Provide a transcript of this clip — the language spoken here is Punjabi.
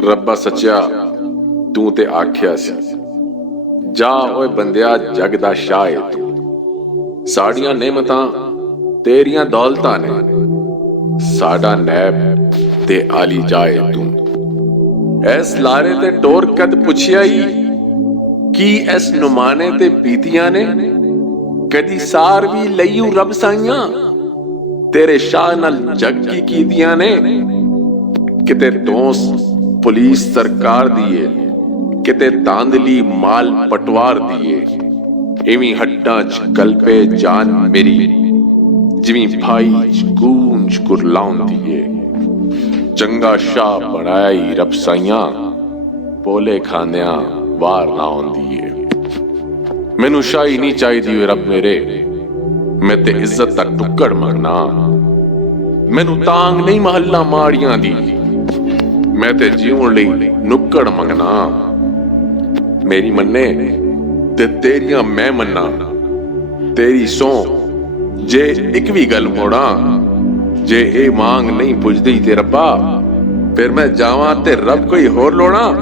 ਰੱਬਾ ਸੱਚਿਆ ਤੂੰ ਤੇ ਆਖਿਆ ਸੀ, ਜਾ ਓਏ ਬੰਦਿਆ ਜਗ ਦਾ ਸ਼ਾਹ ਏ ਤੂੰ। ਸਾਡੀਆਂ ਨਿਮਤਾਂ ਤੇਰੀਆਂ ਦੌਲਤਾਂ ਨੇ, ਸਾਡਾ ਨੈਬ ਤੇ ਆਲੀ ਜਾਏ ਤੂੰ। ਐਸ ਲਾਰੇ ਤੇ ਟੋਰ ਕਦ ਪੁੱਛਿਆ ਈ, ਕੀ ਐਸ ਨੁਮਾਨੇ ਤੇ ਬੀਤੀਆਂ ਨੇ। ਕਦੀ ਸਾਰ ਵੀ ਲਈਉ ਰੱਬ ਸਾਈਆਂ, ਤੇਰੇ ਸ਼ਾਹ ਨਾਲ ਜਗ ਕੀ ਕੀਤੀਆਂ ਨੇ। ਕਿਤੇ ਦੋਸ ਪੁਲਿਸ ਸਰਕਾਰ ਦੀ ਏ, ਕਿਤੇ ਧਾਂਦਲੀ ਮਾਲ ਪਟਵਾਰ ਦੀ ਏ। ਇਵੇਂ ਹੱਡਾਂ ਚ ਕਲਪੇ ਜਾਨ ਮੇਰੀ, ਜਿਵੇਂ ਭਾਈ ਚ ਗੂੰਜ ਕੁਰਲਾਉਂਦੀ ਏ। ਚੰਗਾ ਸ਼ਾਹ ਬਣਾਇਆ ਈ ਰੱਬ ਸਾਈਆਂ, ਪੋਲੇ ਖਾਂਦਿਆਂ ਵਾਰ ਨਾ ਆਉਂਦੀ ਏ। ਮੈਨੂੰ ਸ਼ਾਹੀ ਨਹੀਂ ਚਾਹੀਦੀ ਓਏ ਰੱਬ ਮੇਰੇ, ਮੈਂ ਤੇ ਇੱਜ਼ਤ ਦਾ ਟੁੱਕੜ ਮੰਗਣਾ। ਮੈਨੂੰ ਤਾਂਗ ਨਹੀਂ ਮਹੱਲਾ ਮਾੜੀਆਂ ਦੀ, ਮੈਂ ਤੇ ਜੀਉਣ ਲਈ ਨੁੱਕੜ ਮੰਗਣਾ। ਮੇਰੀ ਮੰਨੇ ਤੇ ਤੇਰੀਆਂ ਮੈਂ ਮੰਨਾਂ, ਤੇਰੀ ਸਹੁੰ ਜੇ ਇੱਕ ਵੀ ਗੱਲ ਮੋੜਾਂ। ਜੇ ਇਹ ਮੰਗ ਨਹੀਂ ਪੁੱਜਦੀ ਤੇ ਰੱਬਾ, ਫਿਰ ਮੈਂ ਜਾਵਾਂ ਤੇ ਰੱਬ ਕੋਈ ਹੋਰ ਲੋੜਾਂ।